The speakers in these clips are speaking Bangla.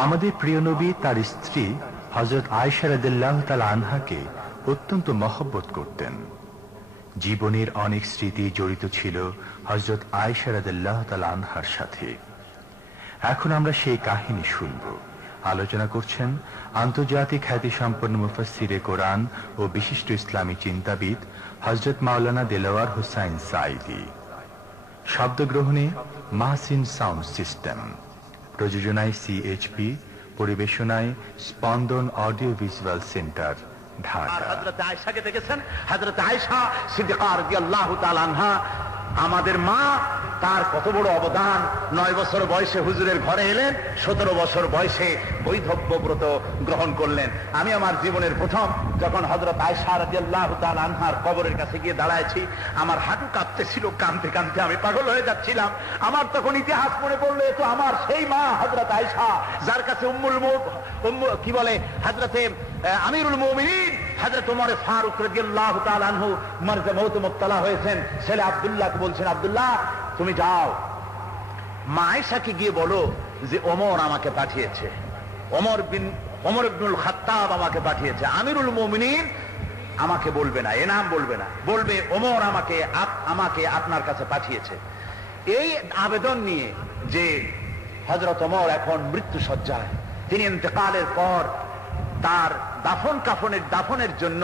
আমাদের প্রিয় নবী তার স্ত্রী হযরত আয়েশা রাদিয়াল্লাহু তাআলা আনহাকে অত্যন্ত মহব্বত করতেন। জীবনের অনেক স্মৃতি জড়িত ছিল হযরত আয়েশা রাদিয়াল্লাহু তাআলা আনহার সাথে। এখন আমরা সেই কাহিনী শুনব। আলোচনা করছেন আন্তর্জাতিক খ্যাতিসম্পন্ন মুফাসসিরে কোরআন ও বিশিষ্ট ইসলামী চিন্তাবিদ হযরত মাওলানা দেলাওয়ার হোসাইন সাঈদী। শব্দগ্রহণে মাহসিন সাউন্ড সিস্টেম, প্রযোজনায় সিএইচপি, পরিবেশনায় স্পন্দন অডিও ভিজুয়াল সেন্টার, ঢাকা। হযরত আয়েশাকে দেখেছেন, হযরত আয়েশা সিদ্দিকা রাদিয়াল্লাহু তাআলা আনহা আমাদের মা, তার কত বড় অবদান। 9 বছর বয়সে হুজুরের ঘরে এলেন, 17 বছর বয়সে বৈধব্য ব্রত গ্রহণ করলেন। আমি আমার জীবনের প্রথম যখন হযরত আয়েশা রাদিয়াল্লাহু তাআলা আনহার কবরের কাছে গিয়ে দাঁড়াইছি, আমার হাঁটু কাঁপতেছিল, কাঁদতে কাঁদতে আমি পাগল হয়ে যাচ্ছিলাম। আমার তখন ইতিহাস মনে পড়লো, তো আমার সেই মা হযরত আয়েশা, যার কাছে কি বলে হযরতে আমিরুল মুমিনিন হযরত ওমর ফারুক রাদিয়াল্লাহু তাআলা আনহু মারজে মউত মুবতালা হয়েছেন। ছেলে আব্দুল্লাহকে বলছেন, আব্দুল্লাহ তুমি যাও মা আয়েশাকে গিয়ে বলো যে ওমর আমাকে পাঠিয়েছে, ওমর ইবনুল খাত্তাব আমাকে পাঠিয়েছে। আমিরুল মুমিনিন আমাকে বলবে না, এ নাম বলবে না, বলবে ওমর আমাকে আপনার কাছে পাঠিয়েছে। এই আবেদন নিয়ে যে হযরত ওমর এখন মৃত্যু সজ্জায়, তিনি ইন্তেকালের পর তার দাফনের জন্য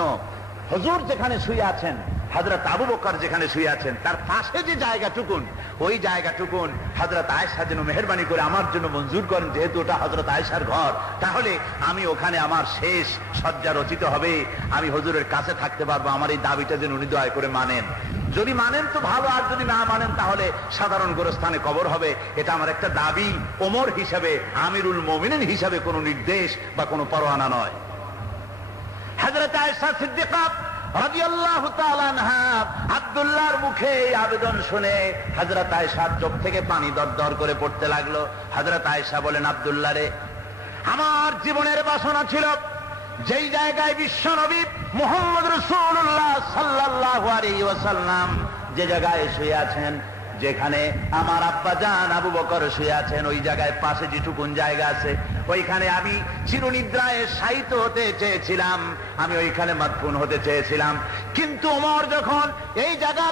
হুজুর যেখানে শুয়ে আছেন, হযরত আবু বকর যেখানে শুয়ে আছেন, তার পাশে যে জায়গাটুকুন, ওই জায়গাটুকুন হযরত আয়েশা যেন মেহেরবানি করে আমার জন্য মঞ্জুর করেন। যেহেতু ওটা হযরত আয়েশার ঘর, তাহলে আমি ওখানে আমার শেষ সজ্জা রচিত হবে, আমি হুজুরের কাছে থাকতে পারবো। আমার এই দাবিটা যেন উনি দয়া করে মানেন। যদি মানেন তো ভালো, আর যদি না মানেন তাহলে সাধারণ গোরস্থানে কবর হবে। এটা আমার একটা দাবি, ওমর হিসাবে, আমিরুল মুমিনিন হিসাবে কোনো নির্দেশ বা কোনো পরোয়ানা নয়। হযরত আয়েশা সিদ্দিকা রাদিয়াল্লাহু তাআলা আনহা আব্দুল্লাহর মুখে এই আবেদন শুনে হযরত আয়েশার চোখ থেকে পানি দরদর করে পড়তে লাগলো। হযরত আয়েশা বলেন, আব্দুল্লাহ রে, আমার জীবনের বাসনা ছিল যেই জায়গায় বিশ্বনবী মুহাম্মদ রাসূলুল্লাহ সাল্লাল্লাহু আলাইহি ওয়াসাল্লাম যে জায়গায় শুয়ে আছেন, যেখানে আমার আব্বা জান আবু বকর শুয়ে আছেন, ওই জায়গায় পাশে যেটুকুন জায়গা আছে, ওইখানে আমি চিরনিদ্রায় শায়িত হতে চেয়েছিলাম, আমি ওইখানে মাদফুন হতে চেয়েছিলাম। কিন্তু ওমর যখন এই জায়গা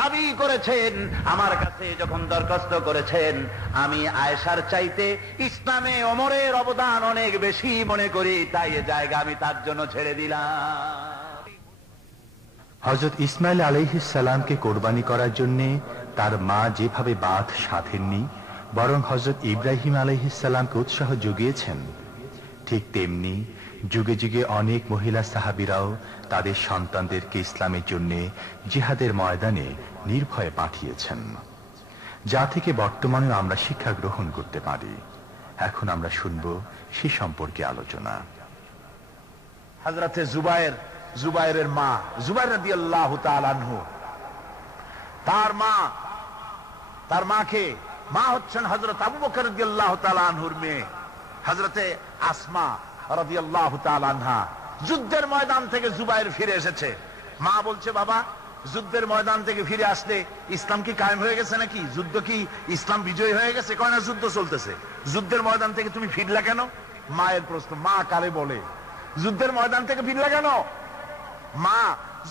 দাবি করেছেন, আমার কাছে যখন দরখাস্ত করেছেন, আমি আয়েশার চাইতে ইসলামে ওমরের অবদান অনেক বেশি মনে করি, তাই এই জায়গা আমি তার জন্য ছেড়ে দিলাম। হযরত ইসমাইল আলাইহিস সালামকে কোরবানি করার জন্য তার মা যেভাবে বাঁধ সাধেননি, বরং হযরত ইব্রাহিম আলাইহিস সালামকে উৎসাহ জুগিয়েছেন, ঠিক তেমনি যুগে যুগে অনেক মহিলা সাহাবীরাও তাদের সন্তানদেরকে ইসলামের জন্য জিহাদের ময়দানে নির্ভয়ে পাঠিয়েছেন, যা থেকে বর্তমানেও আমরা শিক্ষা গ্রহণ করতে পারি। এখন আমরা শুনব সে সম্পর্কে আলোচনা। হযরতে জুবায়েরের মা, জুবায়ের রাদিয়াল্লাহু তাআলা আনহু, তার মাকে, মা হচ্ছেন হযরত আবু বকর রাদিয়াল্লাহু তাআলা আনহুর মেয়ে হযরতে আসমা রাদিয়াল্লাহু তাআলা আনহা। যুদ্ধের ময়দান থেকে জুবায়ের ফিরে এসেছে। মা বলছে, বাবা, যুদ্ধের ময়দান থেকে ফিরে আসলে ইসলাম কি কায়েম হয়ে গেছে নাকি? যুদ্ধ কি ইসলাম বিজয় হয়ে গেছে? কয় না, যুদ্ধ চলতেছে। যুদ্ধের ময়দান থেকে তুমি ফিরলা কেন? মায়ের প্রশ্ন। মা কালে বলে, যুদ্ধের ময়দান থেকে ফিরলা কেন? মা,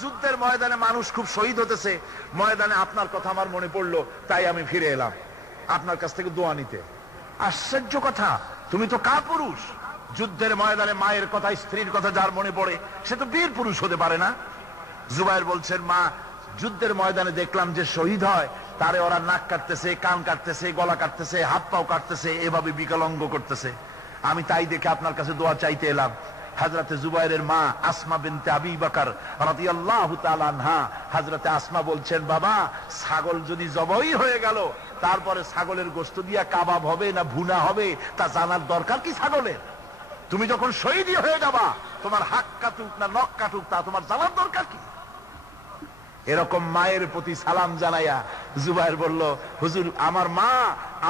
যুদ্ধের ময়দানে মানুষ খুব শহীদ হতেছে, ময়দানে আপনার কথা আমার মনে পড়লো, তাই আমি ফিরে এলাম আপনার কাছ থেকে দোয়া নিতে। আশ্চর্য কথা, তুমি তো কাপুরুষ। যুদ্ধের ময়দানে মায়ের কথা, স্ত্রীর কথা যার মনে পড়ে, সে তো বীর পুরুষ হতে পারে না। জুবায়ের বলছেন, মা, যুদ্ধের ময়দানে দেখলাম যে শহীদ হয়, তারে ওরা নাক কাটতেছে, কান কাটতেছে, গলা কাটতেছে, হাত পাও কাটতেছে, এভাবে বিকলাঙ্গ করতেছে। আমি তাই দেখে আপনার কাছে দোয়া চাইতে এলাম। হযরতে জুবায়েরের মা আসমা বিনতে আবি বকর রাদিয়াল্লাহু তাআলা আনহা, হযরতে আসমা বলছেন, বাবা, ছাগল যদি জবাই হয়ে গেল, তারপরে ছাগলের গোশত দিয়া কাবাব হবে না ভুনা হবে, তা জানার দরকার কি ছাগলের? তুমি যখন শহীদই হয়ে যাবা, তোমার হাত কাটুক না নখ কাটুক, তা তোমার জানার দরকার কি? এরকম মায়ের প্রতি সালাম জানাইয়া জুবায়ের বলল, হুজুর, আমার মা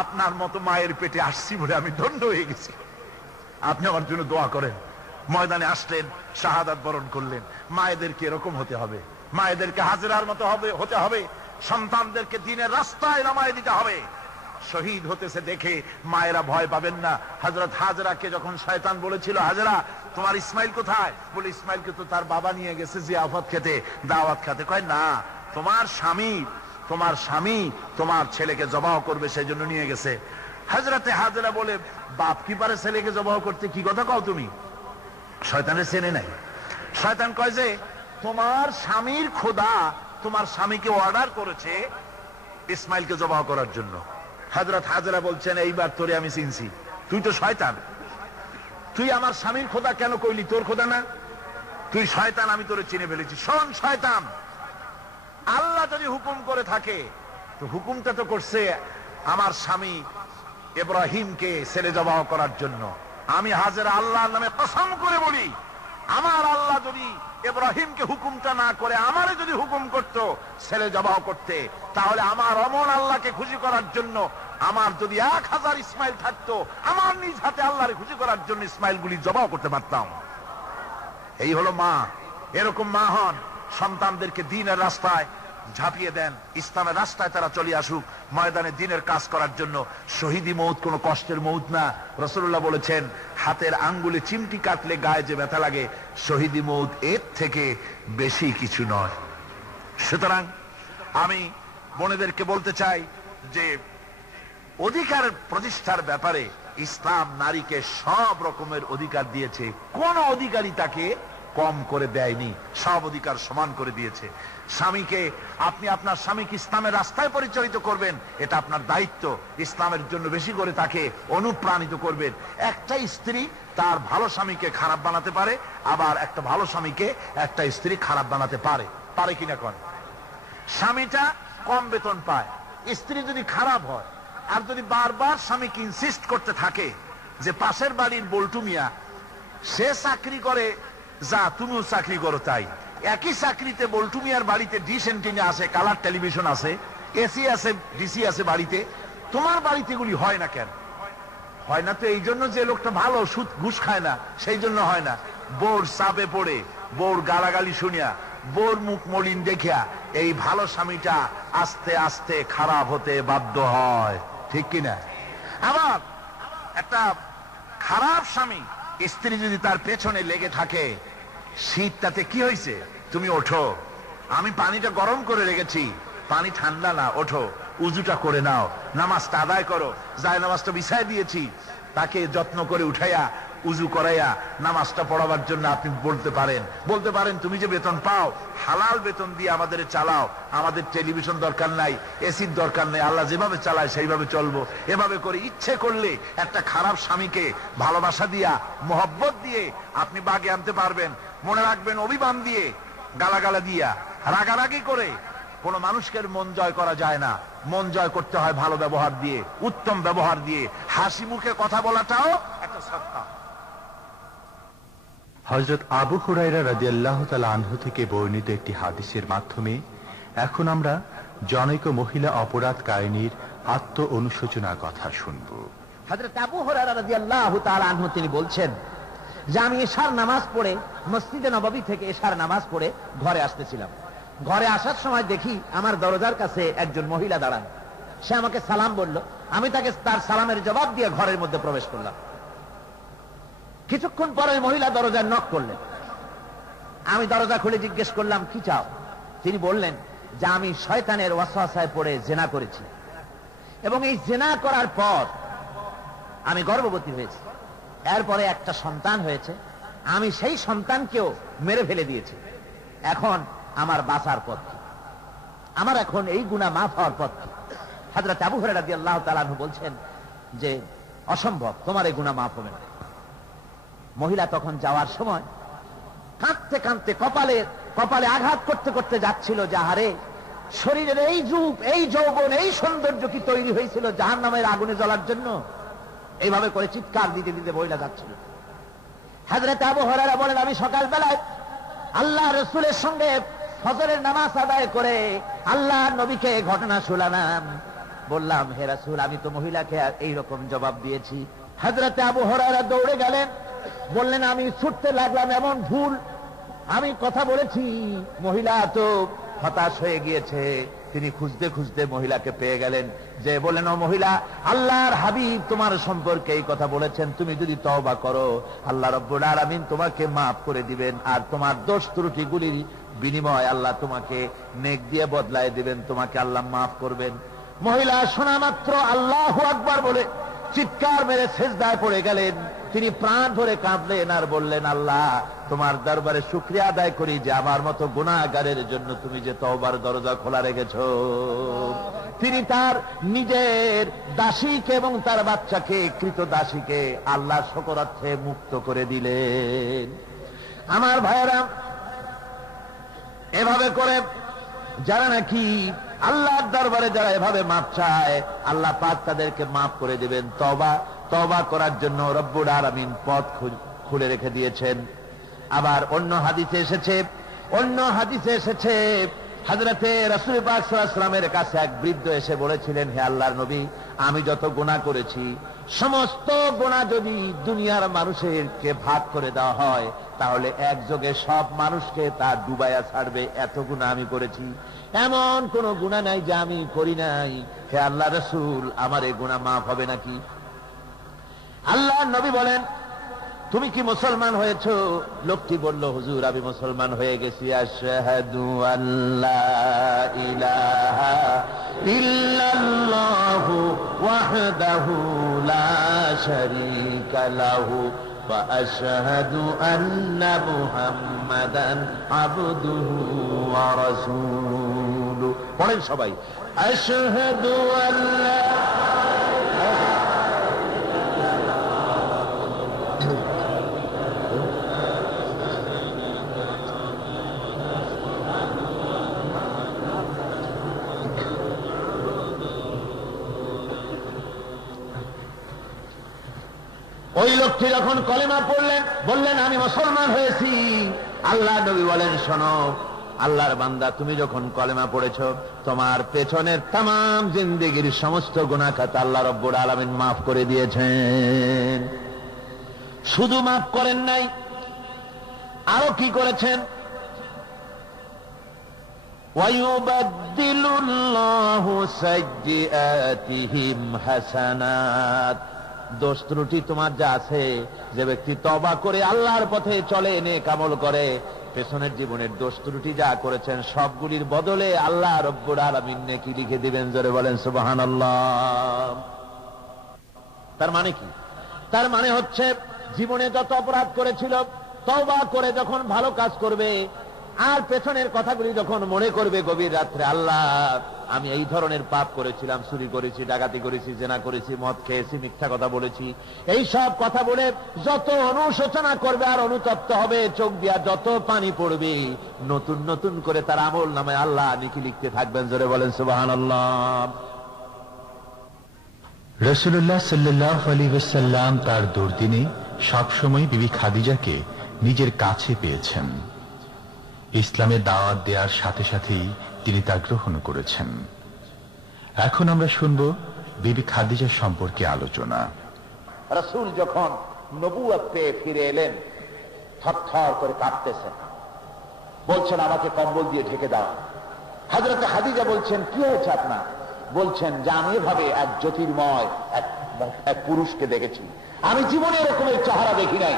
আপনার মতো মায়ের পেটে আসছি বলে আমি ধন্য হয়ে গেছি, আপনি আমার জন্য দোয়া করেন। ময়দানে আসলেন, শাহাদাত বরণ করলেন। মায়েদেরকে এরকম হতে হবে, মায়েদেরকে হাজেরার মতো হতে হবে, সন্তানদেরকে দ্বীনের রাস্তায় নামায় দিতে হবে, শহীদ হতেছে দেখে মায়েরা ভয় পাবেন না। হযরত হাজরাকে যখন শয়তান বলেছিল, হাজরা তোমার ইসমাইল কোথায়? বলে ইসমাইলকে তো তার বাবা নিয়ে গেছে জিয়াফত খেতে, দাওয়াত খেতে। কয় না, তোমার স্বামী তোমার ছেলেকে জবাহ করবে সেই জন্য নিয়ে গেছে। হযরতে হাজরা বলে, বাপ কি পারে ছেলেকে জবাহ করতে? কি কথা কও তুমি? শয়তানের চেনে নাই। শয়তান কয় যে তোমার স্বামীর খোদা তোমার স্বামীকে অর্ডার করেছে ইসমাইলকে জবাহ করার জন্য। হযরত হাজরা বলছেন, এইবার তোরে আমি চিনছি, তুই তো শয়তান। তুই আমার স্বামীর খোদা কেন কইলি? তোর খোদা না, তুই শয়তান, আমি তোরে চিনে ফেলেছি। শোন শয়তান, আল্লাহ যদি হুকুম করে থাকে তো হুকুমটা তো করছে আমার স্বামী ইব্রাহিমকে ছেলে জবাহ করার জন্য। আমি হাজরা আল্লাহর নামে কসম করে বলি, আমার আল্লাহ যদি ইব্রাহিমকে হুকুমটা না করে আমারে যদি হুকুম করত ছেলে জবাহ করতে, তাহলে আমার অমন আল্লাহকে খুশি করার জন্য আমার যদি 1000 ইসমাইল থাকতো, আমার নিজ হাতে আল্লাহরে খুশি করার জন্য ইসমাইল গুলি জবাহ করতে পারতাম। এই হলো মা। এরকম মা হন, সন্তানদেরকে দ্বীনের রাস্তায় ঝাঁপিয়ে দেন, ইসলামের রাস্তায় তারা চলে আসুক ময়দানে দ্বীনের কাজ করার জন্য। শহীদি মৌত কোনো কষ্টের মৌত না। রাসূলুল্লাহ বলেছেন, হাতের আঙ্গুলে চিমটি কাটলে গায়ে যে ব্যথা লাগে, শহীদি মৌত এর থেকে বেশি কিছু নয়। সুতরাং আমি বোনেদেরকে বলতে চাই যে অধিকার প্রতিষ্ঠার ব্যাপারে ইসলাম নারীকে সব রকমের অধিকার দিয়েছে, কোন অধিকারই তাকে কম করে দেয়নি, সব অধিকার সমান করে দিয়েছে। স্বামীকে আপনি আপনার স্বামীকে ইসলামের রাস্তায় পরিচালিত করবেন, এটা আপনার দায়িত্ব। ইসলামের জন্য বেশি করে তাকে অনুপ্রাণিত করবেন। একটা স্ত্রী তার ভালো স্বামীকে খারাপ বানাতে পারে, আবার একটা ভালো স্বামীকে একটা স্ত্রী খারাপ বানাতে পারে। পারে কিনা কোন? স্বামীটা কম বেতন পায়, স্ত্রী যদি খারাপ হয় আর যদি বারবার স্বামীকে ইনসিস্ট করতে থাকে যে পাশের বাড়ির বল্টু মিয়া সে চাকরি করে, যা তুমিও চাকরি করো, তাই একই চাকরিতে বল্টু মিয়ার বাড়িতে ডিশ এন্টিনা আছে, কালার টেলিভিশন আছে, এসি আছে, ডিসি আছে বাড়িতে, তোমার বাড়িতে এগুলি হয় না কেন? হয় না তো এই জন্য যে লোকটা ভালো, সুদ ঘুষ খায় না, সেই জন্য হয় না। বোর চাপে পড়ে, বোর গালাগালি শুনিয়া, বোর মুখ মলিন দেখিয়া এই ভালো স্বামীটা আস্তে আস্তে খারাপ হতে বাধ্য হয়, ঠিক কিনা? আবার একটা খারাপ স্বামী স্ত্রী যদি তার পেছনে লেগে থাকে, শীতটাতে কি হয়েছে, তুমি ওঠো, আমি পানিটা গরম করে রেখেছি, পানি ঠান্ডা না, ওঠো, উজুটা করে নাও, নামাজটা আদায় করো, যায় নামাজটা বিছায় দিয়েছি, তাকে যত্ন করে উঠাইয়া উজু করাইয়া নামাজটা পড়াবার জন্য আপনি বলতে পারেন তুমি যে বেতন পাও হালাল বেতন দিয়ে আমাদের চালাও, আমাদের টেলিভিশন দরকার নাই, এসির দরকার নেই, আল্লাহ যেভাবে চালায় সেইভাবে চলবো। এভাবে করে ইচ্ছে করলে একটা খারাপ স্বামীকে ভালোবাসা দিয়া, মোহব্বত দিয়ে আপনি বাগে আনতে পারবেন। মনে রাখবেন, অভিমান দিয়ে, গালাগালা দিয়া, রাগারাগি করে কোন মানুষকে মন জয় করা যায় না। মন জয় করতে হয় ভালো ব্যবহার দিয়ে, উত্তম ব্যবহার দিয়ে। হাসি মুখে কথা বলাটাও একটা সদকা। হযরত আবু হুরায়রা রাদিয়াল্লাহু তাআলা আনহু থেকে বর্ণিত একটি হাদিসের মাধ্যমে এখন আমরা জনৈক মহিলা অপরাধকারিণীর আত্ম অনুশোচনার কথা শুনব। হযরত আবু হুরায়রা রাদিয়াল্লাহু তাআলা আনহু তিনি বলছেন যে আমি এশার নামাজ পড়ে মসজিদে নববী থেকে এশার নামাজ পড়ে ঘরে আসতেছিলাম। ঘরে আসার সময় দেখি আমার দরজার কাছে একজন মহিলা দাঁড়ান। সে আমাকে সালাম বলল, আমি তাকে তার সালামের জবাব দিয়ে ঘরের মধ্যে প্রবেশ করলাম। কিছুক্ষণ পরে মহিলা দরজার নক করলেন। আমি দরজা খুলে জিজ্ঞেস করলাম, কি চাও? তিনি বললেন যে আমি শয়তানের ওয়াসওয়াসায় পড়ে জিনা করেছি এবং এই জিনা করার পর আমি গর্ভবতী হয়েছি, এরপরে একটা সন্তান হয়েছে, আমি সেই সন্তানকেও মেরে ফেলে দিয়েছি। এখন আমার বাঁচার পথ কি? আমার এখন এই গুনাহ মাফ হওয়ার পথ কি? হযরত আবু হুরায়রা রাদিয়াল্লাহু তাআলা আনহু বলছেন যে অসম্ভব, তোমার এই গুনাহ মাফ হবে না। মহিলা তখন যাওয়ার সময় কাঁদতে কাঁদতে কপালে আঘাত করতে করতে যাচ্ছিল, যে আহারে শরীরের এই রূপ, এই যৌবন, এই সৌন্দর্য কি তৈরি হয়েছিল জাহান্নামের আগুনে জ্বলার জন্য? এইভাবে করে চিৎকার দিতে দিতে মহিলা যাচ্ছিল। হযরত আবু হুরায়রা বলেন, আমি সকালবেলায় আল্লাহ রাসূলের সঙ্গে ফজরের নামাজ আদায় করে আল্লাহ নবীকে ঘটনা শোনালাম। বললাম, হে রাসূল, আমি তো মহিলাকে এইরকম জবাব দিয়েছি। হযরত আবু হুরায়রা দৌড়ে গেলেন, বললেন, আমি ছুটতে লাগলাম, এমন ভুল আমি কথা বলেছি। মহিলা তো হতাশ হয়ে গিয়েছে, তিনি খুঁজতে খুঁজতে মহিলাকে পেয়ে গেলেন, যে বললেন, ও মহিলা, আল্লাহর হাবিব তোমার সম্পর্কে এই কথা বলেছেন, তুমি যদি তওবা করো আল্লাহ রাব্বুল আলামিন তোমাকে মাফ করে দিবেন, আর তোমার দোষ ত্রুটিগুলির বিনিময় আল্লাহ তোমাকে নেক দিয়ে বদলায় দিবেন, তোমাকে আল্লাহ মাফ করবেন। মহিলা শোনা মাত্র আল্লাহু আকবার বলে চিৎকার মেরে সিজদায় পড়ে গেলেন। তিনি প্রাণ ভরে কাঁদলেন আর বললেন, আল্লাহ তোমার দরবারে শুকরিয়া আদায় করি যে আমার মতো গুনাহগারের জন্য তুমি যে তওবার দরজা খোলা রেখেছো। তিনি তার নিজের দাসীকে এবং তার বাচ্চাকে, কৃত দাসীকে আল্লাহ শকরার্থে মুক্ত করে দিলেন। আমার ভাইয়েরা, এভাবে করে যারা নাকি আল্লাহর দরবারে যারা এভাবে মাপ চায়, আল্লাহ পাক তাদেরকে মাফ করে দিবেন। তওবা করার জন্য রব্বুল আলামিন পথ খুলে রেখে দিয়েছেন। আবার অন্য হাদিসে এসেছে হযরতে রাসূল পাক সাল্লাল্লাহু আলাইহি ওয়াসাল্লামের কাছে এক বৃদ্ধ এসে বলেছিলেন, হে আল্লাহর নবী, আমি যত গুনাহ করেছি সমস্ত গুনাহ যদি দুনিয়ার মানুষকে ভাগ করে দেওয়া হয় তাহলে একযোগে সব মানুষকে তা ডুবাইয়া ছাড়বে, এত গুনাহ আমি করেছি। এমন কোন গুনাহ নাই যে আমি করি নাই। হে আল্লাহ রাসূল, আমার এই গুনাহ মাফ হবে নাকি? আল্লাহর নবী বলেন, তুমি কি মুসলমান হয়েছো? লোকটি বলল, হুজুর আমি মুসলমান হয়ে গেছি। আশহাদু আল্লা ইলাহা ইল্লাল্লাহু ওয়াহদাহু লা শারীকা লাহু ওয়া আশহাদু আন্না মুহাম্মাদান আবদুহু ওয়া রাসূলুহু। পড়েন সবাই, আশহাদু আল্লা। ওই লোকটি যখন কলেমা পড়লেন, বললেন আমি মুসলমান হয়েছি। আল্লাহ নবী বলেন, শোনো আল্লাহর বান্দা, তুমি যখন কলেমা পড়েছ তোমার পেছনের তামাম জিন্দেগির সমস্ত গুনাহ খাতা আল্লাহ রাব্বুল আলামিন মাফ করে দিয়েছেন। শুধু মাফ করেন নাই, আরো কি করেছেন? ওয়ায়ুবাদদিলুল্লাহু সাইয়্যাতিহিম হাসানাত। দোষ ত্রুটি তোমার যা আছে, যে ব্যক্তি তওবা করে আল্লাহর পথে চলে, নেক আমল করে, পেছনের জীবনের দোষ ত্রুটি যা করেছেন সবগুলির বদলে আল্লাহ রব্বুল আলামিন নেকি লিখে দিবেন। জোরে বলেন সুবহানাল্লাহ। তার মানে কি? তার মানে হচ্ছে জীবনে যত অপরাধ করেছিল, তওবা করে যখন ভালো কাজ করবে আর পেছনের কথাগুলি যখন মনে করবে গভীর রাত্রে, আল্লাহ আমি এই ধরনের পাপ করেছিলাম, চুরি করেছি, ডাকাতি করেছি, জেনা করেছি, মদ খেয়েছি, মিথ্যা কথা বলেছি, এই সব কথা বলে যত অনুশোচনা করবে আর অনুতপ্ত হবে, চোখ দিয়া যত পানি পড়বে, নতুন নতুন করে তার আমল নামায় আল্লাহ নেকি লিখতে থাকবেন। জোরে বলেন সুবহানাল্লাহ। রাসূলুল্লাহ সাল্লাল্লাহু আলাইহি ওয়াসাল্লাম তার দুর্দিনে সবসময় বিবি খাদিজাকে নিজের কাছে পেয়েছেন। ইসলামের দাওয়াত দেওয়ার সাথে সাথেই তিনি তা গ্রহণ করেছেন। এখন আমরা শুনব বিবি খাদিজা সম্পর্কে আলোচনা। রাসূল যখন নবুয়ত পেয়ে ফিরে এলেন, থরথর করে কাঁপতেছেন, বলছেন আমাকে কম্বল দিয়ে ঢেকে দাও। হযরত খাদিজা বলছেন, কি হয়েছে আপনার? বলছেন যে আমি এভাবে এক জ্যোতির্ময় এক পুরুষকে দেখেছি, আমি জীবনে এরকমের চেহারা দেখি নাই,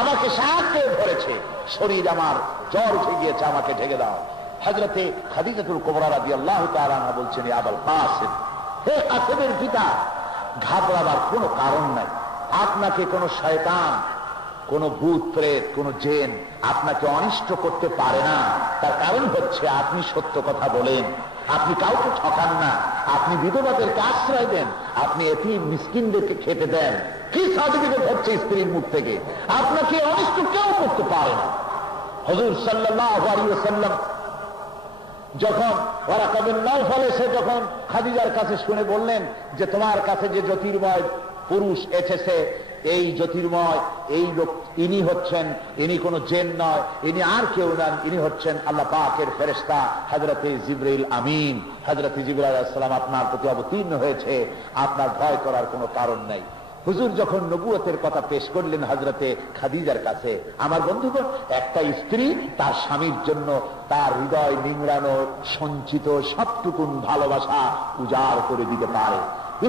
আমাকে সাহায্য ধরেছে, শরীর আমার জ্বর উঠে গিয়েছে, আমাকে ঢেকে দাও। হযরতে খাদিজাতুল কুবরা রাদিয়াল্লাহু তাআলা আনহা বলছেন, আবুল কাসিম, হে কাসিমের পিতা, ঘাবড়াবার কোনো কারণ নাই। আপনাকে কোনো শয়তান, কোনো ভূত প্রেত, কোনো জিন আপনাকে অনিষ্ট করতে পারে না। তার কারণ হচ্ছে আপনি সত্য কথা বলেন, আপনি কাউকে ঠকান না, আপনি বিধবাদেরকে আশ্রয় দেন, আপনি এতিম মিসকিনদেরকে খেতে দেন। কি সার্টিফিকেট হচ্ছে স্ত্রীর মুখ থেকে? আপনাকে অনিষ্ট কেউ করতে পারে না। হুজুর সাল্লাল্লাহু আলাইহি ওয়াসাল্লাম যখন ওয়ারাকা বিন নাওফাল এসে যখন খাদিজার কাছে শুনে বললেন যে তোমার কাছে যে জ্যোতির্ময় পুরুষ এসেছে, এই জ্যোতির্ময় এই লোক, ইনি হচ্ছেন, ইনি কোন জিন নয়, ইনি আর কেউ নন, ইনি হচ্ছেন আল্লাহ পাকের ফেরেশতা হযরতে জিবরাইল আমিন। হযরতে জিবরাইল আলাইহিস সালাম আপনার প্রতি অবতীর্ণ হয়েছে, আপনার ভয় করার কোনো কারণ নাই। হুজুর যখন নবুয়তের কথা পেশ করলেন হযরতে খাদিজার কাছে, আমার বন্ধুগণ, একটা স্ত্রী তার স্বামীর জন্য তার হৃদয় নিংড়ানো সঞ্চিত সবটুকুন ভালোবাসা উজাড় করে দিতে পারে।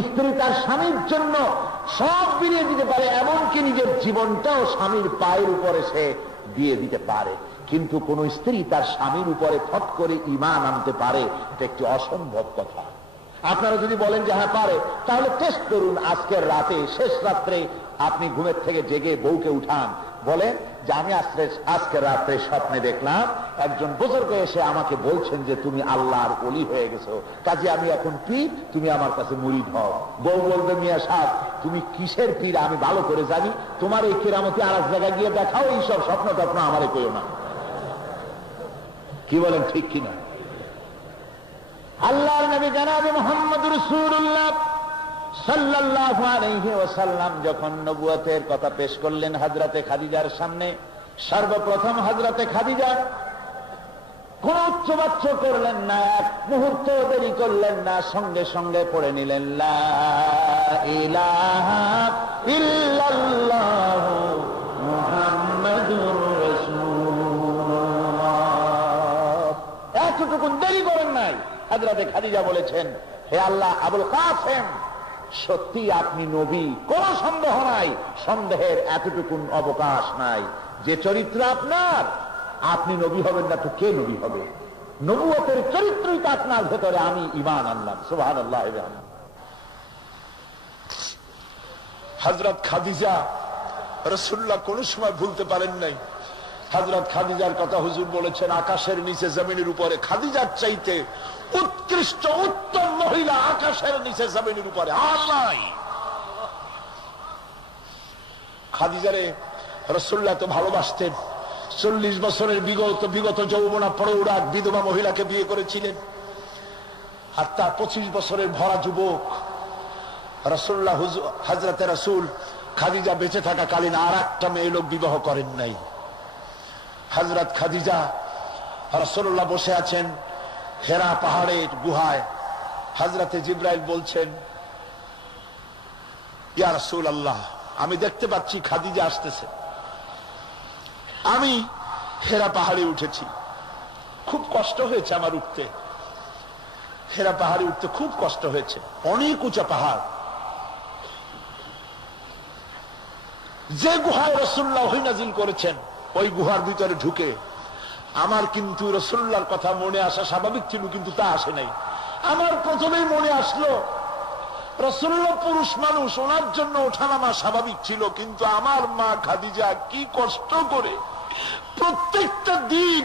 স্ত্রী তার স্বামীর জন্য সব বিলিয়ে দিতে পারে, এমনকি নিজের জীবনটাও স্বামীর পায়ের উপরে সে দিয়ে দিতে পারে। কিন্তু কোন স্ত্রী তার স্বামীর উপরে ফট করে ঈমান আনতে পারে, এটা একটি অসম্ভব কথা। আপনারা যদি বলেন যে হ্যাঁ পারে, তাহলে টেস্ট করুন। আজকের রাতে, শেষ রাত্রে আপনি ঘুমের থেকে জেগে বউকে উঠান, বলেন যে আমি আজকের রাত্রে স্বপ্নে দেখলাম একজন বুজুর্গ এসে আমাকে বলছেন যে তুমি আল্লাহর ওলি হয়ে গেছো, কাজে আমি এখন পীর, তুমি আমার কাছে মুরিদ হও। বউ বলবে মিয়া সাহেব তুমি কিসের পীর আমি ভালো করে জানি, তোমার এই কেরামতি আর এক জায়গায় গিয়ে দেখাও, এইসব স্বপ্ন টপ্ন আমারে কইও না। কি বলেন, ঠিক কিনা? আল্লাহর নবী জনাবে মুহাম্মদ রাসূলুল্লাহ সাল্লাল্লাহু আলাইহি ওয়াসাল্লাম যখন নবুয়তের কথা পেশ করলেন হযরতে খাদিজার সামনে, সর্বপ্রথম হযরতে খাদিজা কোন উচ্চবাচ্য করলেন না, এক মুহূর্ত দেরি করলেন না, সঙ্গে সঙ্গে পড়ে নিলেন লা ইলাহা ইল্লাল্লাহু মুহাম্মাদুর রাসূলুল্লাহ। এতটুকু দেরি করেন নাই। হযরতে খাদিজা বলেছেন, হে আল্লাহ, আবুল কাসেম সত্যি আপনি নবী, কোন সন্দেহ নাই, সন্দেহের এতটুকুন অবকাশ নাই। যে চরিত্র আপনার, আপনি নবী হবেন না তো কে নবী হবে? নবুয়তের চরিত্রই তো আপনার ভেতরে, আমি ঈমান আনলাম। সুবহানাল্লাহ। হযরত খাদিজা রাসূলুল্লাহ কোন সময় ভুলতে পারেন নাই। হযরত খাদিজার কথা হুজুর বলেছেন, আকাশের নিচে জমিনের উপরে খাদিজার চাইতে উৎকৃষ্ট উত্তম মহিলা আকাশের নিচে জমিনের উপরে আর নাই। খাদিজারে রাসূলুল্লাহ তো ভালোবাসতেন। 40 বছরের বিগত যৌবনা প্রৌঢ়া বিধবা মহিলাকে বিয়ে করেছিলেন, আর তার 25 বছরের ভরা যুবক রাসূলুল্লাহ হযরতে রাসূল খাদিজা বেঁচে থাকাকালীন আর একটা মেয়ে লোক বিবাহ করেন নাই। হযরত খাদিজা রাসূলুল্লাহ বসে আছেন হেরা পাহাড়ের গুহায়। হযরতে জিবরাইল বলছেন, ইয়া রাসূলুল্লাহ, আমি দেখতে পাচ্ছি খাদিজা আসতেছে। আমি হেরা পাহাড়ে উঠেছি, খুব কষ্ট হয়েছে আমার উঠতে। হেরা পাহাড়ে উঠতে খুব কষ্ট হয়েছে, অনেক উঁচা পাহাড়। যে গুহায় রাসূলুল্লাহ ওহী নাযিল করেছেন, ওই গুহার ভিতরে ঢুকে আমার কিন্তু রাসূলুল্লাহর কথা মনে আসা স্বাভাবিক ছিল, কিন্তু তা আসে নাই। আমার প্রথমেই মনে আসলো রাসূলুল্লাহ পুরুষ মানুষ, ওনার জন্য ওঠানামা স্বাভাবিক ছিল, কিন্তু আমার মা খাদিজা কি কষ্ট করে প্রত্যেকটা দিন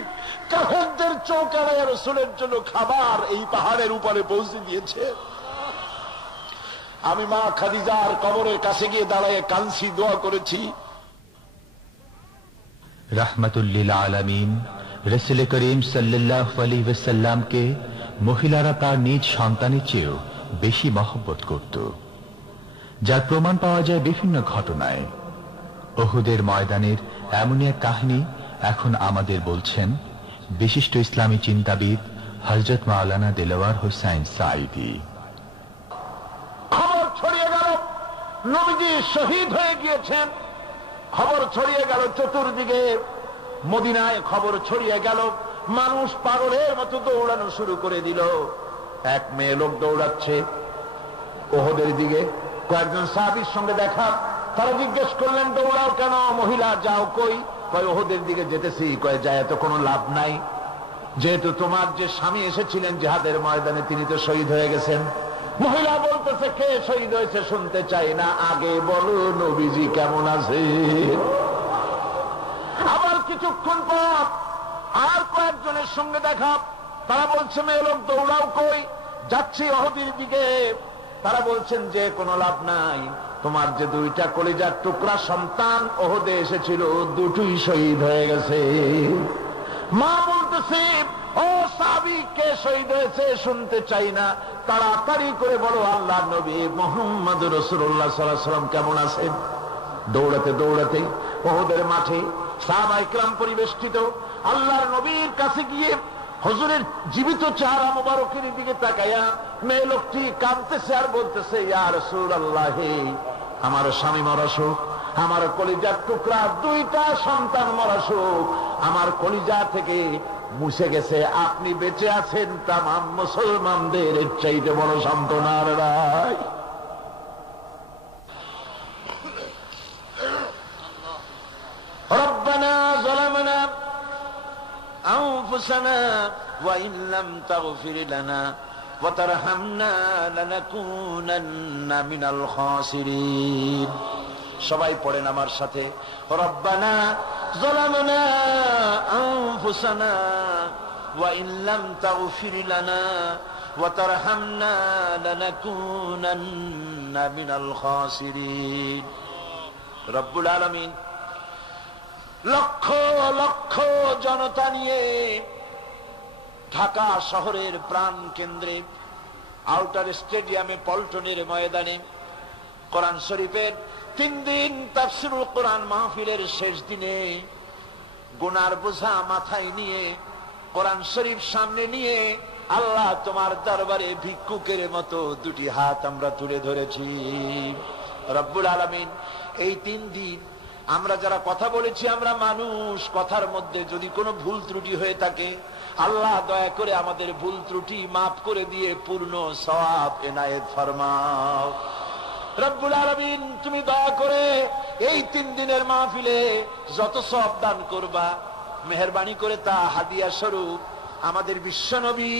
কাফেরদের চৌকারায় রাসূলের জন্য খাবার এই পাহাড়ের উপরে পৌঁছে দিয়েছে। আমি মা খাদিজার কবরের কাছে গিয়ে দাঁড়ায় কাঁদছি, দোয়া করেছি। রাহমাতুল লিল আলামিন রাসূল করিম সাল্লাল্লাহু আলাইহি ওয়াসাল্লামকে মহিলারা তার নিজ সন্তানের চেয়েও বেশি মহব্বত করত, যার প্রমাণ পাওয়া যায় বিভিন্ন ঘটনায়। উহুদের ময়দানের এমনই এক কাহিনী এখন আমাদের বলছেন বিশিষ্ট ইসলামী চিন্তাবিদ হযরত মাওলানা দেলোয়ার হোসাইন সাঈদী। খবর ছড়িয়ে গেল নবীজি শহীদ হয়ে গিয়েছেন, খবর ছড়িয়ে গেল চতুর্দিকে, মদিনায় খবর ছড়িয়ে গেল। মানুষ পাগলের মতো দৌড়ানো শুরু করে দিল। এক মেয়ে লোক দৌড়াচ্ছে উহুদের দিকে, কয়েকজন সাহাবীর সঙ্গে দেখা। তারা জিজ্ঞেস করলেন, দৌড়াও কেন? মহিলা, যাও কই? কয় উহুদের দিকে যেতেছি। কয় যায় তো কোনো লাভ নাই, যেহেতু তোমার যে স্বামী এসেছিলেন জিহাদের ময়দানে তিনি তো শহীদ হয়ে গেছেন। মহিলা বলতেছে, কে শহীদ হয়েছে শুনতে চাই না, আগে বলো নবীজি কেমন আছে। আবার কিছুক্ষণ পর আর কয়েকজনের সঙ্গে দেখা। তারা বলছে, মেয়ে লোক দৌড়াও কই? যাচ্ছি উহুদের দিকে। তারা বলছেন যে কোনো লাভ নাই, তোমার যে দুইটা কলিজার টুকরা সন্তান উহুদে এসেছিল দুটোই শহীদ হয়ে গেছে। মা বলতেছে, ও সাহাবী, কে শহীদ হয়েছে শুনতে চাই না, তাড়াতাড়ি করে বলো আল্লাহর নবী মুহাম্মদ রাসূলুল্লাহ সাল্লাল্লাহু আলাইহি ওয়াসাল্লাম কেমন আছেন। দৌড়াতে দৌড়াতে উহুদের মাঠে সাহাবায়ে কেরাম পরিবেষ্টিত। আল্লাহর নবীর কাছে গিয়ে হুজুরের জীবিত চেহারা মোবারকের দিকে তাকায়া মেয়ে লোকটি কাঁদতেছে আর বলতেছে, ইয়া রাসূলুল্লাহ, আমার স্বামী মরা সুখ, আমার কলিজার টুকরা দুইটা সন্তান মরা সুখ আমার কলিজা থেকে মুছে গেছে। আপনি বেঁচে আছেন, তামাম মুসলমানদের এর চাইতে বড় সান্ত্বনা আর নাই। রব্বানা যালামনা আনফুসানা ওয়া ইন লাম তাগফির লানা ওয়া তারহামনা লানাকুনান্না মিনাল খাসিরিন। সবাই পড়েন আমার সাথে, রব্বানা যালামনা আনফুসানা ওয়া ইন লাম তাগফির লানা ওয়া তারহামনা লানাকুনান্না মিনাল খাসিরিন। রব্বুল আলামিন লক্ষ লক্ষ জনতা নিয়ে ঢাকা শহরের প্রাণ কেন্দ্রে আউটার স্টেডিয়ামে পল্টনের ময়দানে কোরআন শরীফের 3 দিন তাফসীরুল কোরআন মাহফিলের শেষ দিনে গুনার বোঝা মাথায় নিয়ে কোরআন শরীফ সামনে নিয়ে আল্লাহ তোমার দরবারে ভিক্ষুকের মতো দুটি হাত আমরা তুলে ধরেছি। রব্বুল আলামিন এই 3 দিন আমরা যারা কথা বলেছি, আমরা মানুষ, কথার মধ্যে যদি কোনো ভুল ত্রুটি হয়ে থাকে আল্লাহ দয়া করে আমাদের ভুল ত্রুটি মাফ করে দিয়ে পূর্ণ সওয়াব এনায়েত ফরমাও। রব্বুল আলামিন তুমি দয়া করে এই 3 দিনের মাহফিলে যত সওয়াব দান করবা মেহেরবানি করে তা হাদিয়া স্বরূপ আমাদের বিশ্বনবী,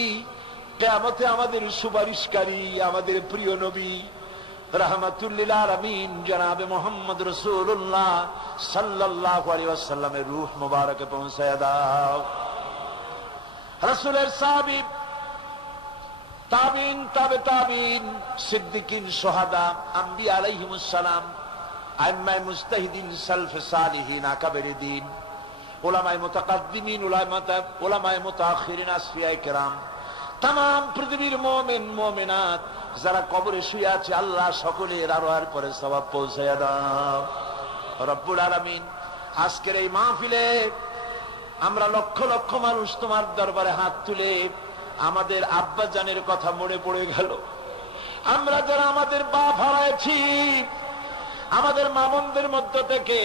কিয়ামতে আমাদের সুপারিশকারী, আমাদের প্রিয় নবী রাহমাতুল লিল আলামিন জনাবে মুহাম্মদ রাসূলুল্লাহ সাল্লাল্লাহু আলাইহি ওয়াসাল্লামের রূহ মুবারকে পৌঁছায়া দাও। রাসূলের সাহাবী, তাবিন, তাবে তাবিন, সিদ্দিকিন, শুহাদা, আম্বিয়া আলাইহিমুস সালাম, আইম্মায়ে মুজতাহিদিন, সালফে সালিহিন, আকাবেরে দ্বীন, উলামায়ে মুতাকাদ্দিমিন, উলামায়ে মুতাআখিরিন, আসফিয়ায়ে কেরাম, तमाम पृथ्वीर मोमिन मोमिनात যারা কবরে শুয়ে আছে আল্লাহ সকলের আরোহার পরে সওয়াব পৌঁছায়া দাও। রব্বুল আলামিন আজকের এই মাহফিলে আমরা লক্ষ লক্ষ মানুষ তোমার দরবারে হাত তুলে আমাদের আব্বা জানের কথা মনে পড়ে গেল। আমরা যারা আমাদের বাপ হারাইছি, আমাদের মামুনদের মধ্য থেকে,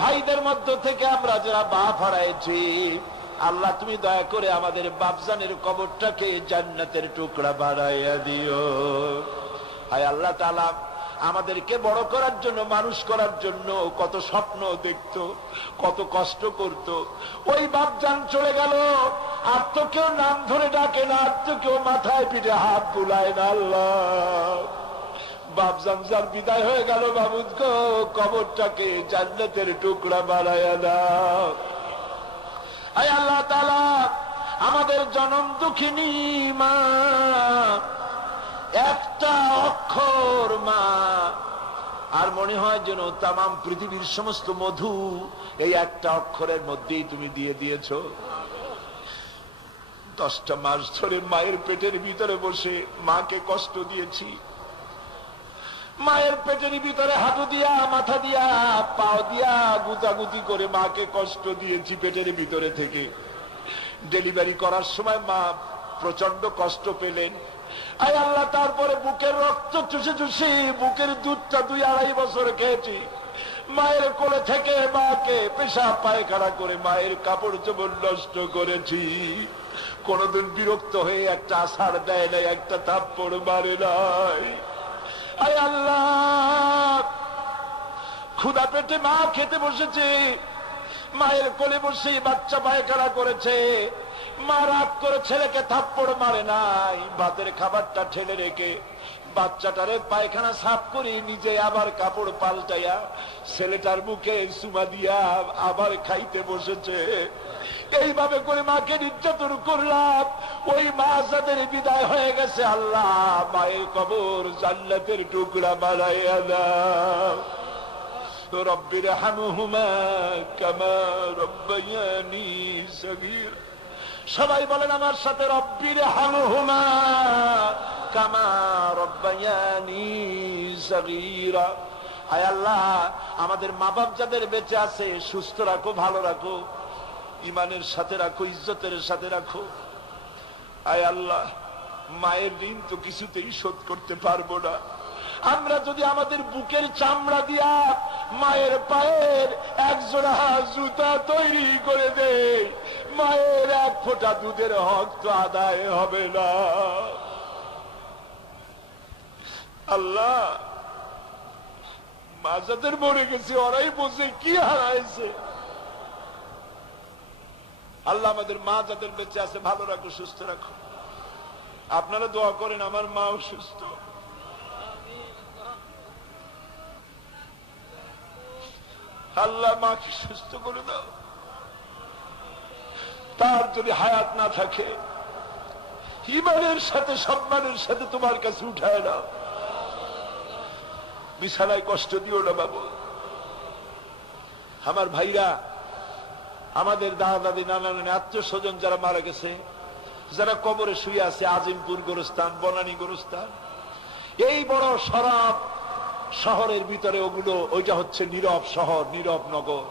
ভাইদের মধ্য থেকে আমরা যারা বাপ হারাইছি, আল্লাহ তুমি দয়া করে আমাদের বাপজানের কবরটাকে জান্নাতের টুকরা বানাইয়া দিও। হায় আল্লাহ তাআলা আমাদেরকে বড় করার জন্য, মানুষ করার জন্য কত স্বপ্ন দেখতো, কত কষ্ট করত। ওই বাপজান চলে গেল, আর তো কেউ নাম ধরে ডাকে না, আর তো কেউ মাথায় পিঠে হাত বুলায় না। আল্লাহ বাপজান যার বিদায় হয়ে গেল, বাবুদ গো কবরটাকে জান্নাতের টুকরা বানাইয়া দাও। আয় আল্লাহ তাআলা আমাদের জনম দুঃখিনী মা, একটা অক্ষর মা, আর মনে হয় যেন তামাম পৃথিবীর সমস্ত মধু এই একটা অক্ষরের মধ্যেই তুমি দিয়ে দিয়েছো। 10টা মাস ধরে মায়ের পেটের ভিতরে বসে মাকে কষ্ট দিয়েছি, মায়ের পেটের ভিতরে হাঁটু দিয়া, মাথা দিয়া, পাও দিয়া গুতাগুতি করে মাকে কষ্ট দিয়েছি পেটের ভিতরে থেকে। ডেলিভারি করার সময় মা প্রচন্ড কষ্ট পেলেন। আয় আল্লাহ তারপরে বুকের রক্ত চুষে চুষে বুকের দুধটা 2-2.5 বছর খেয়েছি। মায়ের কোলে থেকে মাকে পেশাব পায়খানা করে মায়ের কাপড় চোপড় নষ্ট করেছি। কোনদিন বিরক্ত হয়ে একটা আছাড় দেয় নাই, একটা থাপ্পড় মারে নাই। আয় আল্লাহ ক্ষুধা পেটে মা খেতে বসেছে, মায়ের কোলে বসে বাচ্চা পায়খানা করেছে, মা রাগ করে ছেলেকে থাপ্পড় মারে নাই, ভাতের খাবারটা ঠেলে রেখে বাচ্চাটারে পায়খানা সাফ করে নিজে আবার কাপড় পাল্টাইয়া ছেলেটার মুখে চুমা দিয়া আবার খাইতে বসেছে। এইভাবে করে মাকে নির্যাতন করলাম। ওই মা যাদের বিদায় হয়ে গেছে, আল্লাহ মায়ের কবর জান্নাতের টুকরা বানাইয়া দাও। রব্বির হামহুমা কামা রব্বায়ানি সগীরা। সবাই বলেন আমার সাথে, রব্বির হামহুমা কামা রব্বায়ানি সগীরা। আয় আল্লাহ আমাদের মা বাপ যাদের বেঁচে আছে সুস্থ রাখো, ভালো রাখো, ইমানের সাথে রাখো, ইজ্জতের সাথে রাখো। আয় আল্লাহ মায়ের ঋণ তো কিছুতেই শোধ করতে পারবো না, আমরা যদি আমাদের বুকের চামড়া দিয়া মায়ের পায়ের একজোড়া জুতা তৈরি করে দেই, মায়ের এক ফোঁটা দুধের হক তো আদায় হবে না। আল্লাহ, মা যাদের মরে গেছে ওরাই বসে কি হারাইছে। আল্লাহ আমাদের মা যাদের বেঁচে আছে ভালো রাখো, সুস্থ রাখো। আপনারা দোয়া করেন আমার মাও সুস্থ। আল্লাহ মাকে সুস্থ করে দাও। তার যদি হায়াত না থাকে ঈমানের সাথে সম্মানের সাথে তোমার কাছে উঠায় নাও। বিছানায় কষ্ট দিও না বাবু। আমার ভাইরা, আমাদের দাদা দাদি নানা নানি আত্মীয় স্বজন যারা মারা গেছে, যারা কবরে শুয়ে আছে, আজিমপুর গোরস্থান, বনানী গোরস্থান, এই বড় শরাব শহরের ভিতরে ওগুলো, ওইটা হচ্ছে নীরব শহর, নীরব নগর।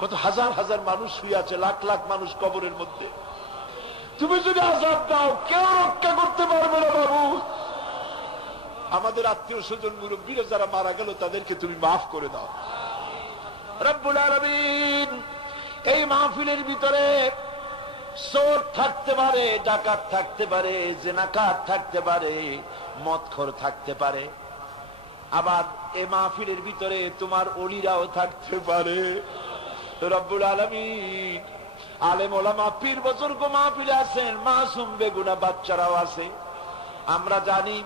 কত হাজার হাজার মানুষ শুয়ে আছে, লাখ লাখ মানুষ কবরের মধ্যে। তুমি যদি আযাব দাও কেউ রক্ষা করতে পারবে না বাবু। আমাদের আত্মীয় স্বজন মুরব্বীরা যারা মারা গেল তাদেরকে তুমি মাফ করে দাও রব্বুল আলামিন। এই মাহফিলের ভিতরে চোর থাকতে পারে, ডাকাত থাকতে পারে, জিনাকার থাকতে পারে, মদখোর থাকতে পারে, আবার এই মাহফিলের ভিতরে তোমার ওলিরাও থাকতে পারে রব্বুল আলামিন। আলেম ওলামা পীর বুজুর্গ মাহফিলে আছেন, মাসুম বেগুনা বাচ্চারাও আছে। আমরা জানি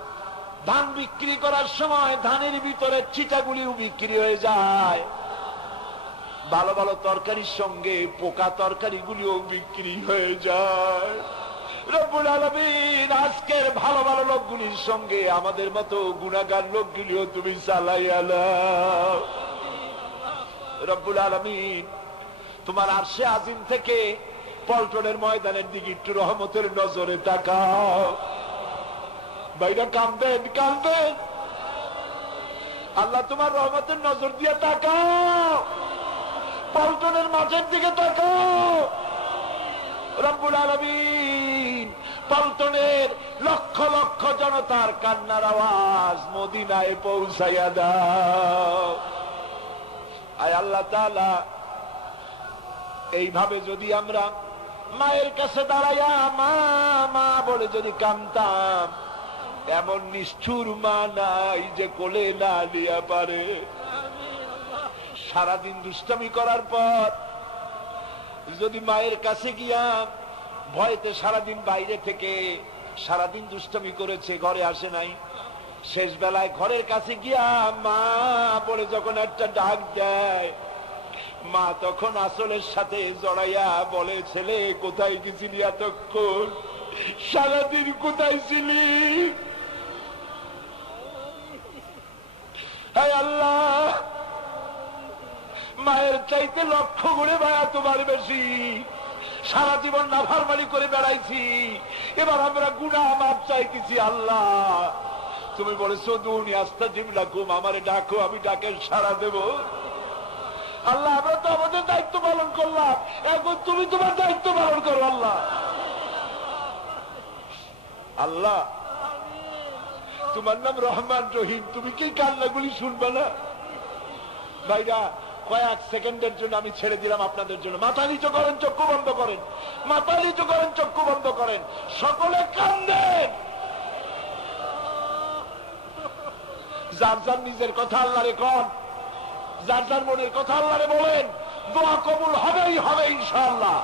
ধান বিক্রি করার সময় ধানের ভিতরে চিটাগুলিও বিক্রি হয়ে যায়, ভালো ভালো তরকারির সঙ্গে পোকা তরকারিগুলিও বিক্রি হয়ে যায়। রব্বুল আলামিন, আজকের ভালো ভালো লোকগুলির সঙ্গে আমাদের মতো গুনাহগার লোকগুলিও তুমি চালাইয়া নাও রব্বুল আলামিন। তোমার আরশে আজিম থেকে পল্টনের ময়দানের দিকে একটু রহমতের নজরে তাকাও। ভাইরা কাঁদবেন, কাঁদবেন, আল্লাহ তোমার রহমতের নজর দিয়ে তাকাও। পল্টনের মাঠের দিকে তাকাও রব্বুল আলামিন। পল্টনের লক্ষ লক্ষ জনতার কান্নার আওয়াজ মদিনায় পৌঁছাইয়া দাও। আয় আল্লাহ তাআলা, এইভাবে যদি আমরা মায়ের কাছে দাঁড়াইয়া মা মা বলে যদি কাঁদতাম, এমন নিষ্ঠুর মা নাই যে কোলে না নিয়ে পারে। সারাদিন দুষ্টামি করার পর যদি মায়ের কাছে গিয়া ভয়তে সারাদিন বাইরে থেকে সারাদিন দুষ্টামি করেছে, ঘরে আসে নাই, শেষ বেলায় ঘরের কাছে গিয়া মা বলে যখন একটা ডাক দেয়, মা তখন আসলের সাথে জড়াইয়া বলে, ছেলে কোথায় গেছিলি এতক্ষণ, সারাদিন কোথায় ছিলি? হায় আল্লাহ, মায়ের চাইতে লক্ষ গুণে মায়া তোমার বেশি। সারা জীবন নাফরমানি করে বেড়াইছি, এবার আমরা গুনাহ মাপ চাইতেছি। আল্লাহ তুমি বলেছো দুনিয়া আস্তাজিব লাকুম, আমারে ডাকো আমি ডাকের সাড়া দেব। আল্লাহ আমরা তো আমাদের দায়িত্ব পালন করলাম, এখন তুমি তোমার দায়িত্ব পালন করো। আল্লাহ আল্লাহ তোমার নাম রহমান রহিম, তুমি কি কান্নাগুলি শুনবে না? ভাইরা, কয়েক সেকেন্ডের জন্য আমি ছেড়ে দিলাম আপনাদের জন্য। মাথা নিচু করেন, চক্ষু বন্ধ করেন, মাথা নিচু করেন, চক্ষু বন্ধ করেন, সকলে কান্দেন। যার যার নিজের কথা আল্লাহরে কন, যার যার মনের কথা আল্লাহরে বলেন, দোয়া কবুল হবেই হবে ইনশাআল্লাহ।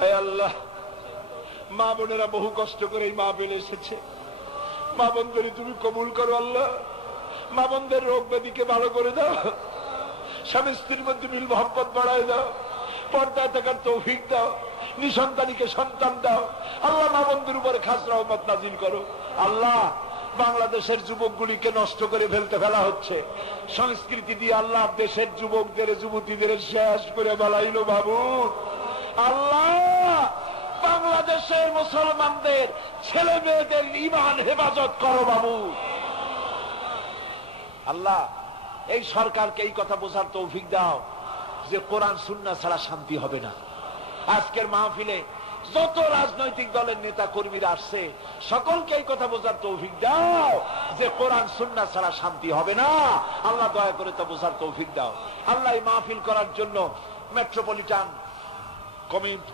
হে আল্লাহ, মা বোনেরা বহু কষ্ট করে এই মা বেলে এসেছে, মা বোনদের তুমি কবুল করো আল্লাহ। মা বোনদের রোগ ব্যাধিকে ভালো করে দাও, স্বামী স্ত্রীর মধ্যে মিল মহব্বত বাড়ায় দাও, পর্দায় থাকার তৌফিক দাও, নিঃসন্তানীকে সন্তান দাও আল্লাহ। মা বোনদের উপরে খাস রহমত নাজিল করো আল্লাহ। বাংলাদেশের যুবকগুলিকে নষ্ট করে ফেলা হচ্ছে, সংস্কৃতি দিয়ে আল্লাহ দেশের যুবকদের যুবতীদের শেষ করে বেলাইলো বাবু। আল্লাহ বাংলাদেশের মুসলমানদের ছেলে মেয়েদের ঈমান হেফাজত করো বাবু। আল্লাহ এই সরকারকে এই কথা বোঝার তৌফিক দাও যে কোরআন সুন্নাহ ছাড়া শান্তি হবে না। আজকের মাহফিলে যত রাজনৈতিক দলের নেতা কর্মীরা আসছে সকলকে এই কথা বোঝার তৌফিক দাও যে কোরআন সুন্নাহ ছাড়া শান্তি হবে না। আল্লাহ দয়া করে তা বোঝার তৌফিক দাও। আল্লাহ এই মাহফিল করার জন্য মেট্রোপলিটন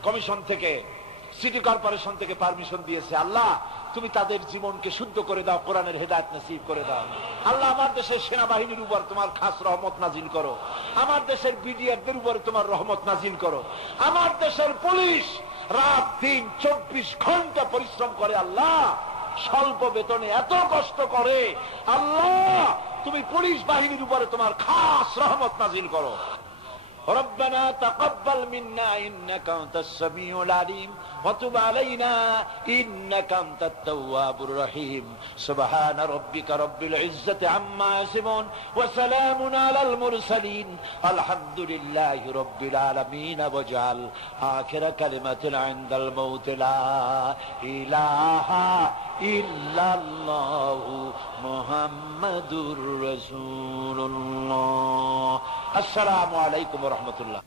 কমিশন থেকে, সিটি কর্পোরেশন থেকে পারমিশন দিয়েছে। আল্লাহ তুমি তাদের জীবনকে শুদ্ধ করে দাও, কোরআনের হেদায়েত নসিব করে দাও। আল্লাহ আমার দেশের সেনাবাহিনীর উপর তোমার খাস রহমত নাজিল করো, আমার দেশের বিডিআরদের উপর তোমার রহমত নাজিল করো। আমার দেশের পুলিশ রাত দিন 24 ঘন্টা পরিশ্রম করে আল্লাহ, স্বল্প বেতনে এত কষ্ট করে আল্লাহ, তুমি পুলিশ বাহিনীর উপরে তোমার খাস রহমত নাজিল করো। ربنا تقبل منا إنك أنت السميع العليم وتب علينا إنك أنت التواب الرحيم سبحان ربك رب العزة عما يصفون وسلام على المرسلين الحمد لله رب العالمين واجعل آخر كلمة عند الموت لا إله إلا الله محمد رسول الله। السلام عليكم ورحمة الله।